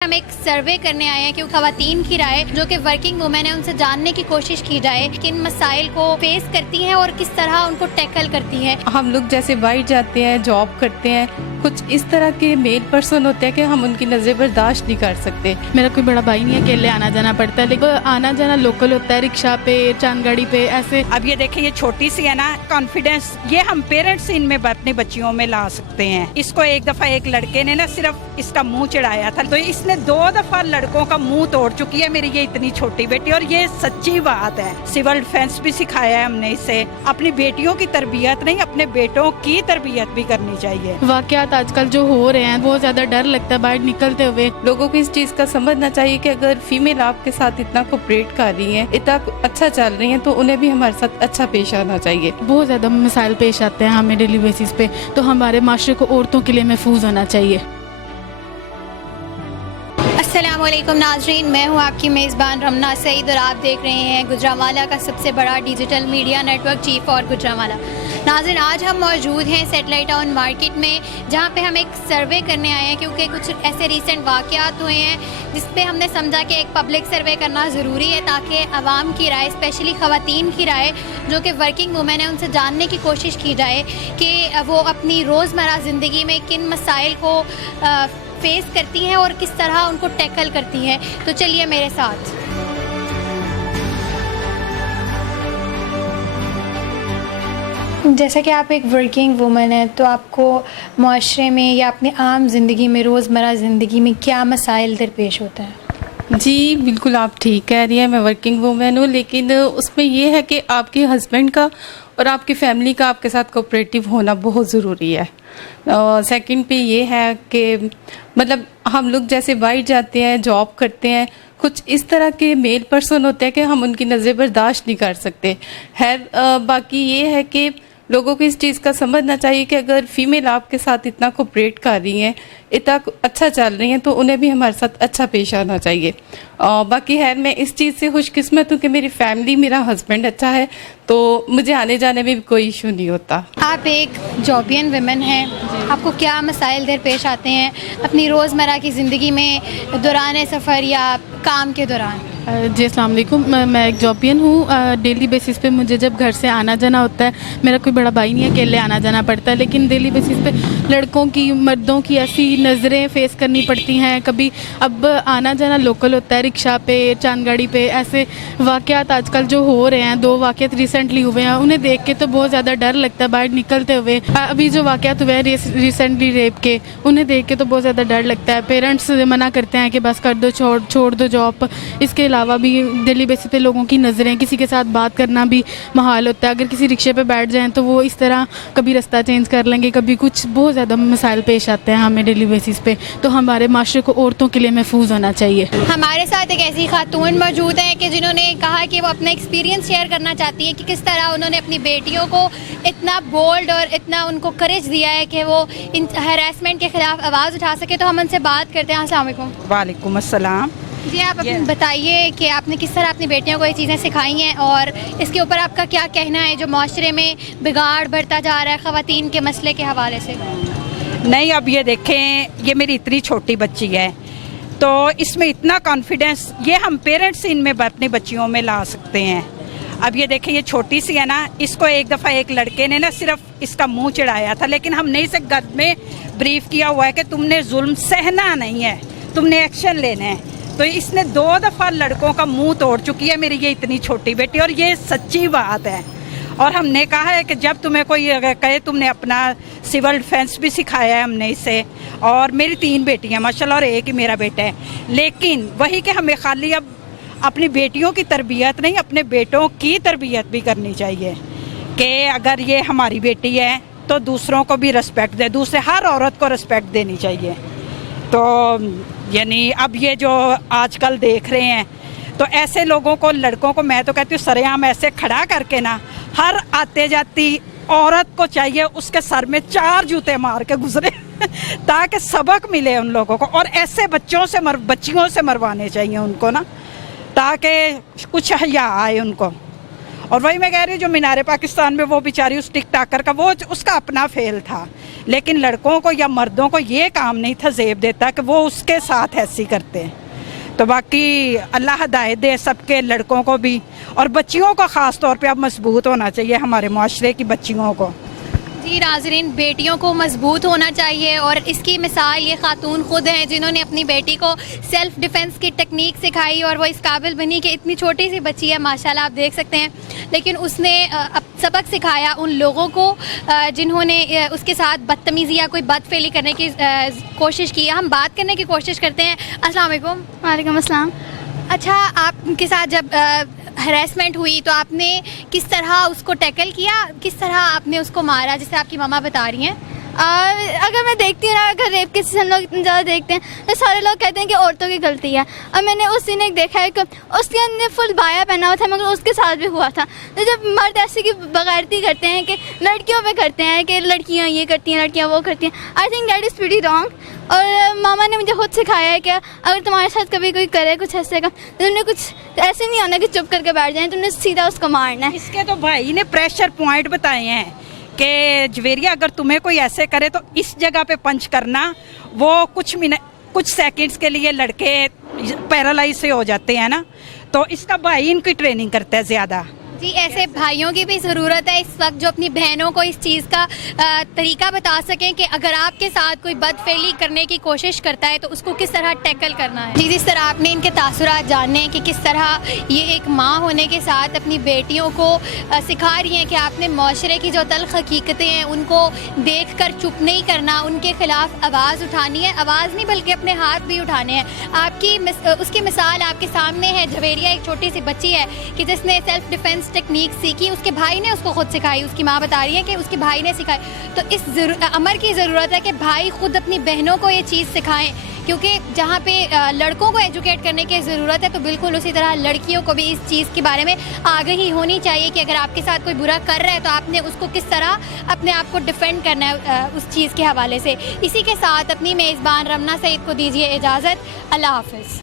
ہم ایک سروے کرنے آئے ہیں کہ خواتین کی رائے جو کہ ورکنگ وومن ہیں ان سے جاننے کی کوشش کی جائے کہ ان مسائل کو فیس کرتی ہیں اور کس طرح ان کو ٹیکل کرتی ہیں. ہم لوگ جیسے باہر جاتے ہیں، جاب کرتے ہیں، کچھ اس طرح کے میل پرسن ہوتے ہیں کہ ہم ان کی نظر برداشت نہیں کر سکتے. میرا کوئی بڑا بھائی نہیں ہے، اکیلے آنا جانا پڑتا ہے، لیکن آنا جانا لوکل ہوتا ہے، رکشہ پہ، چاند گاڑی پہ ایسے. اب یہ دیکھیں، یہ چھوٹی سی ہے نا، کانفیڈینس یہ ہم پیرنٹس ان میں اپنی بچیوں میں لا سکتے ہیں. اس کو ایک دفعہ ایک لڑکے نے نا صرف اس کا منہ چڑھایا تھا، تو اس نے 2 دفعہ لڑکوں کا منہ توڑ چکی ہے میری یہ اتنی چھوٹی بیٹی. اور یہ سچی بات ہے. سول ڈیفینس بھی سکھایا ہے ہم نے اسے. اپنی بیٹیوں کی تربیت نہیں، اپنے بیٹوں کی تربیت بھی کرنی چاہیے. واقعات آج کل جو ہو رہے ہیں بہت زیادہ ڈر لگتا ہے باہر نکلتے ہوئے. لوگوں کو اس چیز کا سمجھنا چاہیے کہ اگر فیمیل آپ کے ساتھ اتنا کوپریٹ کر رہی ہیں، اتنا اچھا چل رہی ہیں، تو انہیں بھی ہمارے ساتھ اچھا پیش آنا چاہیے. بہت زیادہ مسائل پیش آتے ہیں ہمیں ڈیلی بیسس پہ، تو ہمارے معاشرے کو عورتوں کے لیے محفوظ ہونا چاہیے. السلام علیکم ناظرین، میں ہوں آپ کی میزبان رمنا سعید اور آپ دیکھ رہے ہیں گجرانوالہ کا سب سے بڑا digital media network chief اور گجرانوالہ. ناظرین، آج ہم موجود ہیں سیٹلائٹ ٹاؤن مارکیٹ میں، جہاں پہ ہم ایک سروے کرنے آئے ہیں کیونکہ کچھ ایسے ریسنٹ واقعات ہوئے ہیں جس پہ ہم نے سمجھا کہ ایک پبلک سروے کرنا ضروری ہے تاکہ عوام کی رائے، اسپیشلی خواتین کی رائے جو کہ ورکنگ وومن ہیں، ان سے جاننے کی کوشش کی جائے کہ وہ اپنی روزمرہ زندگی میں کن مسائل کو فیس کرتی ہیں اور کس طرح ان کو ٹیکل کرتی ہیں. تو چلیے میرے ساتھ. جیسا کہ آپ ایک ورکنگ وومن ہیں، تو آپ کو معاشرے میں یا اپنی عام زندگی میں، روزمرہ زندگی میں کیا مسائل درپیش ہوتا ہے؟ جی بالکل، آپ ٹھیک کہہ رہی ہیں. میں ورکنگ وومن ہوں، لیکن اس میں یہ ہے کہ آپ کے ہسبینڈ کا اور آپ کی فیملی کا آپ کے ساتھ کوپریٹیو ہونا بہت ضروری ہے. سیکنڈ پہ یہ ہے کہ مطلب ہم لوگ جیسے باہر جاتے ہیں، جاب کرتے ہیں، کچھ اس طرح کے میل پرسن ہوتے ہیں کہ ہم ان کی نظر برداشت نہیں کر سکتے. باقی یہ ہے کہ لوگوں کو اس چیز کا سمجھنا چاہیے کہ اگر فیمیل آپ کے ساتھ اتنا کوپریٹ کر رہی ہیں، اتنا اچھا چل رہی ہیں، تو انہیں بھی ہمارے ساتھ اچھا پیش آنا چاہیے. باقی میں اس چیز سے خوش قسمت ہوں کہ میری فیملی، میرا ہسبینڈ اچھا ہے، تو مجھے آنے جانے میں بھی کوئی ایشو نہیں ہوتا. آپ ایک جابین ویمن ہیں، آپ کو کیا مسائل درپیش آتے ہیں اپنی روزمرہ کی زندگی میں دوران سفر یا کام کے دوران؟ جی السلام علیکم. میں ایک جابین ہوں. ڈیلی بیسس پہ مجھے جب گھر سے آنا جانا ہوتا ہے، میرا کوئی بڑا بھائی نہیں ہے، اکیلے آنا جانا پڑتا ہے، لیکن ڈیلی بیسس پہ لڑکوں کی، مردوں کی ایسی نظریں فیس کرنی پڑتی ہیں. کبھی اب آنا جانا لوکل ہوتا ہے، رکشہ پہ، چاند گاڑی پہ ایسے. واقعات آج کل جو ہو رہے ہیں، 2 واقعات ریسنٹلی ہوئے ہیں، انہیں دیکھ کے تو بہت زیادہ ڈر لگتا ہے باہر نکلتے ہوئے. ابھی جو واقعات ہوئے ہیں ریسنٹلی ریپ کے، انہیں دیکھ کے تو بہت زیادہ ڈر لگتا ہے. پیرنٹس منع کرتے ہیں کہ بس کر دو، چھوڑ دو جاب. اس کے علاوہ بھی ڈیلی بیسس پہ لوگوں کی نظریں، کسی کے ساتھ بات کرنا بھی محال ہوتا ہے. اگر کسی رکشے پہ بیٹھ جائیں تو وہ اس طرح کبھی رستہ چینج کر لیں گے، کبھی کچھ. بہت زیادہ مسائل پیش آتے ہیں ہمیں ڈیلی بیسس پہ، تو ہمارے معاشرے کو عورتوں کے لیے محفوظ ہونا چاہیے. ہمارے ساتھ ایک ایسی خاتون موجود ہیں کہ جنہوں نے کہا کہ وہ اپنا ایکسپیرینس شیئر کرنا چاہتی ہیں کہ کس طرح انہوں نے اپنی بیٹیوں کو اتنا بولڈ اور اتنا ان کو کریج دیا ہے کہ وہ ان ہیراسمنٹ کے خلاف آواز اٹھا سکے. تو ہم ان سے بات کرتے ہیں. السلام علیکم. وعلیکم السلام. جی آپ بتائیے کہ آپ نے کس طرح اپنی بیٹیوں کو یہ چیزیں سکھائی ہیں اور اس کے اوپر آپ کا کیا کہنا ہے جو معاشرے میں بگاڑ بڑھتا جا رہا ہے خواتین کے مسئلے کے حوالے سے؟ نہیں، اب یہ دیکھیں، یہ میری اتنی چھوٹی بچی ہے، تو اس میں اتنا کانفیڈینس یہ ہم پیرنٹس ان میں اپنی بچیوں میں لا سکتے ہیں. اب یہ دیکھیں، یہ چھوٹی سی ہے نا، اس کو ایک دفعہ ایک لڑکے نے نا صرف اس کا منہ چڑھایا تھا، لیکن ہم نے اسے گھر میں بریف کیا ہوا ہے کہ تم نے ظلم سہنا نہیں ہے، تم نے ایکشن لینا ہے. تو اس نے 2 دفعہ لڑکوں کا منہ توڑ چکی ہے میری یہ اتنی چھوٹی بیٹی. اور یہ سچی بات ہے. اور ہم نے کہا ہے کہ جب تمہیں کوئی کہے، تم نے اپنا سول ڈیفینس بھی سکھایا ہے ہم نے اسے. اور میری 3 بیٹیاں ماشاءاللہ اور ایک ہی میرا بیٹا ہے. لیکن وہی کہ ہمیں خالی اب اپنی بیٹیوں کی تربیت نہیں، اپنے بیٹوں کی تربیت بھی کرنی چاہیے کہ اگر یہ ہماری بیٹی ہے تو دوسروں کو بھی رسپیکٹ دے، دوسرے ہر عورت کو رسپیکٹ دینی چاہیے. تو یعنی اب یہ جو آج کل دیکھ رہے ہیں، تو ایسے لوگوں کو، لڑکوں کو میں تو کہتی ہوں سر عام ایسے کھڑا کر کے نا، ہر آتے جاتی عورت کو چاہیے اس کے سر میں 4 جوتے مار کے گزرے تاکہ سبق ملے ان لوگوں کو. اور ایسے بچیوں سے مروانے چاہیے ان کو نا، تاکہ کچھ حیا آئے ان کو. اور وہی میں کہہ رہی ہوں جو مینار پاکستان میں وہ بیچاری اس ٹک ٹاکر کا وہ اس کا اپنا فیل تھا، لیکن لڑکوں کو یا مردوں کو یہ کام نہیں تھا زیب دیتا کہ وہ اس کے ساتھ ایسی کرتے ہیں. تو باقی اللہ ہدایت دے سب کے لڑکوں کو بھی، اور بچیوں کو خاص طور پہ اب مضبوط ہونا چاہیے ہمارے معاشرے کی بچیوں کو. جی ناظرین، بیٹیوں کو مضبوط ہونا چاہیے، اور اس کی مثال یہ خاتون خود ہیں جنہوں نے اپنی بیٹی کو سیلف ڈیفنس کی ٹیکنیک سکھائی، اور وہ اس قابل بنی کہ اتنی چھوٹی سی بچی ہے ماشاءاللہ آپ دیکھ سکتے ہیں، لیکن اس نے سبق سکھایا ان لوگوں کو جنہوں نے اس کے ساتھ بدتمیزی یا کوئی بد فعلی کرنے کی کوشش کی. ہم بات کرنے کی کوشش کرتے ہیں. السلام علیکم. وعلیکم السلام. اچھا، آپ کے ساتھ جب ہراسمنٹ ہوئی تو آپ نے کس طرح اس کو ٹیکل کیا، کس طرح آپ نے اس کو مارا جیسے آپ کی ماما بتا رہی ہیں؟ اگر میں دیکھتی ہوں نا، اگر ریپ کیسز ہم لوگ اتنے زیادہ دیکھتے ہیں تو سارے لوگ کہتے ہیں کہ عورتوں کی غلطی ہے. اور میں نے اس دن ایک دیکھا ہے کہ اس کے اندر فل بایا پہنا ہوا تھا، مگر اس کے ساتھ بھی ہوا تھا. تو جب مرد ایسی کی بغیرتی کرتے ہیں کہ لڑکیوں پہ کرتے ہیں کہ لڑکیاں یہ کرتی ہیں، لڑکیاں وہ کرتی ہیں، I think that is very wrong. اور ماما نے مجھے خود سکھایا ہے کہ اگر تمہارے ساتھ کبھی کوئی کرے کچھ ایسے کا تو تم نے کچھ ایسے نہیں ہونا کہ چپ کر کے بیٹھ جائیں، تم نے سیدھا اس کو مارنا ہے. اس کے تو بھائی نے پریشر پوائنٹ بتائے ہیں کہ جویریہ اگر تمہیں کوئی ایسے کرے تو اس جگہ پہ پنچ کرنا. وہ کچھ سیکنڈز کے لیے لڑکے پیرالائز سے ہو جاتے ہیں نا، تو اس کا بھائی ان کی ٹریننگ کرتا ہے زیادہ. جی، ایسے بھائیوں کی بھی ضرورت ہے اس وقت جو اپنی بہنوں کو اس چیز کا طریقہ بتا سکیں کہ اگر آپ کے ساتھ کوئی بد فعلی کرنے کی کوشش کرتا ہے تو اس کو کس طرح ٹیکل کرنا ہے. جی، جس طرح آپ نے ان کے تاثرات جاننے ہیں کہ کس طرح یہ ایک ماں ہونے کے ساتھ اپنی بیٹیوں کو سکھا رہی ہیں کہ آپ نے معاشرے کی جو تلخ حقیقتیں ہیں ان کو دیکھ کر چپ نہیں کرنا، ان کے خلاف آواز اٹھانی ہے، آواز نہیں بلکہ اپنے ہاتھ بھی اٹھانے ہیں. آپ کی اس کی مثال آپ کے سامنے ہے. جویریہ ایک چھوٹی سی بچی ہے کہ جس نے سیلف ڈیفنس ٹیکنیک سیکھی، اس کے بھائی نے اس کو خود سکھائی. اس کی ماں بتا رہی ہے کہ اس کے بھائی نے سکھائی. تو اس امر کی ضرورت ہے کہ بھائی خود اپنی بہنوں کو یہ چیز سکھائیں، کیونکہ جہاں پہ لڑکوں کو ایجوکیٹ کرنے کی ضرورت ہے تو بالکل اسی طرح لڑکیوں کو بھی اس چیز کے بارے میں آگہی ہونی چاہیے کہ اگر آپ کے ساتھ کوئی برا کر رہا ہے تو آپ نے اس کو کس طرح اپنے آپ کو ڈیفینڈ کرنا ہے اس چیز کے حوالے سے. اسی کے ساتھ اپنی میزبان رمنا سعید کو دیجیے اجازت. اللہ حافظ.